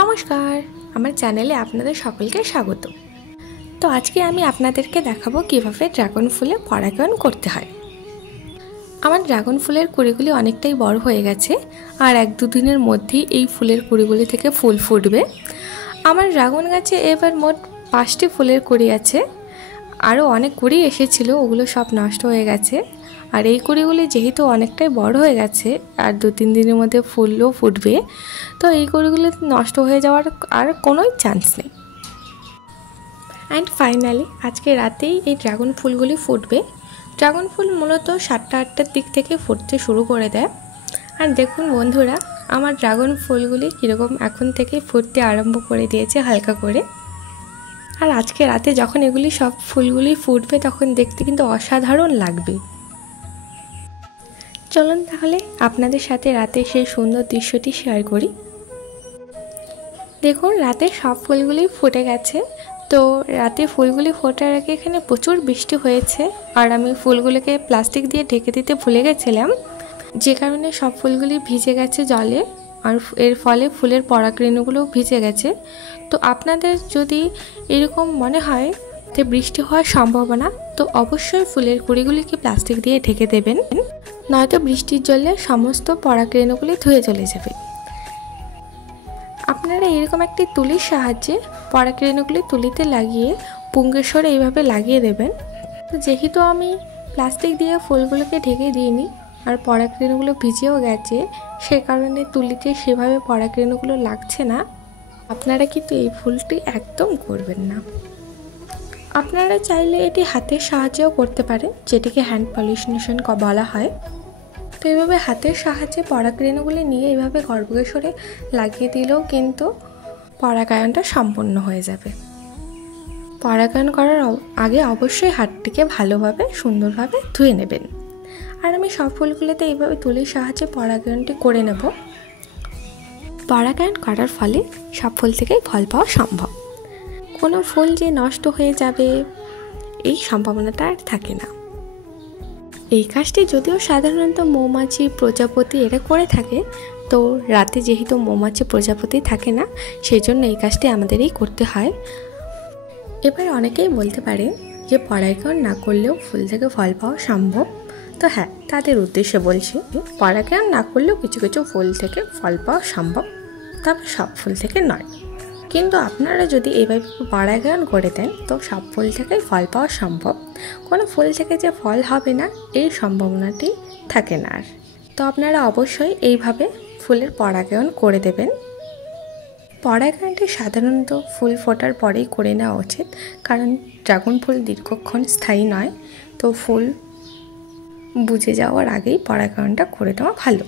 নমস্কার, আমার চ্যানেলে আপনাদের সকলকে স্বাগত। তো আজকে আমি আপনাদেরকে দেখাবো কিভাবে ড্রাগন ফুলে পরাগায়ন করতে হয়। আমার ড্রাগন ফুলের কুড়িগুলি অনেকটাই বড় হয়ে গেছে, আর 1-2 দিনের মধ্যেই এই ফুলের কুড়িগুলি থেকে ফুল ফুটবে। আমার ড্রাগন গাছে এবার মোট 5টি ফুলের কুড়ি আছে। আরও অনেক কুড়ি এসেছিল, ওগুলো সব নষ্ট হয়ে গেছে। আর এই কুড়িগুলি যেহেতু অনেকটাই বড় হয়ে গেছে আর 2-3 দিনের মধ্যে ফুলও ফুটবে, তো এই কুড়িগুলি নষ্ট হয়ে যাওয়ার আর কোনোই চান্স নেই। অ্যান্ড ফাইনালি আজকে রাতেই এই ড্রাগন ফুলগুলি ফুটবে। ড্রাগন ফুল মূলত 7টা-8টার দিক থেকে ফুটতে শুরু করে দেয়। আর দেখুন বন্ধুরা, আমার ড্রাগন ফুলগুলি কীরকম এখন থেকে ফুটতে আরম্ভ করে দিয়েছে হালকা করে। আর আজকে রাতে যখন এগুলি সব ফুলগুলি ফুটবে তখন দেখতে কিন্তু অসাধারণ লাগবে। চলুন তাহলে আপনাদের সাথে রাতে সেই সুন্দর দৃশ্যটি শেয়ার করি। দেখুন রাতে সব ফুলগুলি ফুটে গেছে। তো রাতে ফুলগুলি ফোটার আগে এখানে প্রচুর বৃষ্টি হয়েছে, আর আমি ফুলগুলিকে প্লাস্টিক দিয়ে ঢেকে দিতে ভুলে গেছিলাম, যে কারণে সব ফুলগুলি ভিজে গেছে জলে, আর এর ফলে ফুলের পরাগরেণুগুলোও ভিজে গেছে। তো আপনাদের যদি এরকম মনে হয় যে বৃষ্টি হওয়ার সম্ভাবনা, তো অবশ্যই ফুলের কুড়িগুলিকে প্লাস্টিক দিয়ে ঢেকে দেবেন, নয়তো বৃষ্টির জলে সমস্ত পরাগরেণুগুলি ধুয়ে চলে যাবে। আপনারা এরকম একটি তুলির সাহায্যে পরাগরেণুগুলি তুলিতে লাগিয়ে পুঙ্গেশ্বরে এইভাবে লাগিয়ে দেবেন। তো যেহেতু আমি প্লাস্টিক দিয়ে ফুলগুলোকে ঢেকে দিইনি আর পরাগরেণুগুলো ভিজেও গেছে, সে কারণে তুলিতে সেভাবে পরাগরেণুগুলো লাগছে না। আপনারা কিন্তু এই ভুলটি একদম করবেন না। আপনারা চাইলে এটি হাতের সাহায্যেও করতে পারেন, যেটিকে হ্যান্ড পলিনেশন বলা হয়। তো এইভাবে হাতের সাহায্যে পরাগরেণুগুলি নিয়ে এইভাবে গর্ভকেশরে লাগিয়ে দিলেও কিন্তু পরাগায়নটা সম্পূর্ণ হয়ে যাবে। পরাগায়ন করার আগে অবশ্যই হাতটিকে ভালোভাবে সুন্দরভাবে ধুয়ে নেবেন। আর আমি সব ফুলগুলোতে এইভাবে তুলির সাহায্যে পরাগায়নটি করে নেব। পরাগায়ন করার ফলে সব ফুল থেকেই ফল পাওয়া সম্ভব। কোনো ফুল যে নষ্ট হয়ে যাবে এই সম্ভাবনাটা আর থাকে না। এই কাজটি যদিও সাধারণত মৌমাছি, প্রজাপতি এরা করে থাকে, তো রাতে যেহেতু মৌমাছি, প্রজাপতি থাকে না, সেই জন্য এই কাজটি আমাদেরই করতে হয়। এবার অনেকেই বলতে পারে যে পরাগায়ন না করলেও ফুল থেকে ফল পাওয়া সম্ভব। তো হ্যাঁ, তাদের উদ্দেশ্যে বলছি, পরাগায়ন না করলেও কিছু কিছু ফুল থেকে ফল পাওয়া সম্ভব, তবে সব ফুল থেকে নয়। কিন্তু আপনারা যদি এইভাবে পরাগায়ন করে দেন তো সব ফুল থেকেই ফল পাওয়া সম্ভব। কোনো ফুল থেকে যে ফল হবে না এই সম্ভাবনাটি থাকে না আর। তো আপনারা অবশ্যই এইভাবে ফুলের পরাগায়ন করে দেবেন। পরাগায়নটি সাধারণত ফুল ফোটার পরেই করে নেওয়া উচিত, কারণ ড্রাগন ফুল দীর্ঘক্ষণ স্থায়ী নয়। তো ফুল বুঝে যাওয়ার আগেই পরাগায়নটা করে নেওয়া ভালো।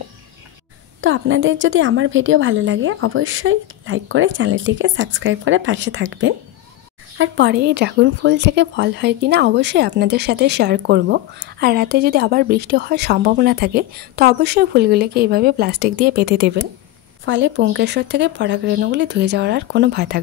তো আপনাদের যদি আমার ভিডিও ভালো লাগে অবশ্যই লাইক করে চ্যানেলটিকে সাবস্ক্রাইব করে পাশে থাকবেন। আর পরে এই ড্রাগন ফুল থেকে ফল হয় কিনা অবশ্যই আপনাদের সাথে শেয়ার করব। আর রাতে যদি আবার বৃষ্টি হওয়ার সম্ভাবনা থাকে তো অবশ্যই ফুলগুলিকে এইভাবে প্লাস্টিক দিয়ে বেঁধে দেবেন, ফলে পুঙ্কেশ্বর থেকে পরাগরেণুগুলি ধুয়ে যাওয়ার আর কোনো ভয় থাকবে।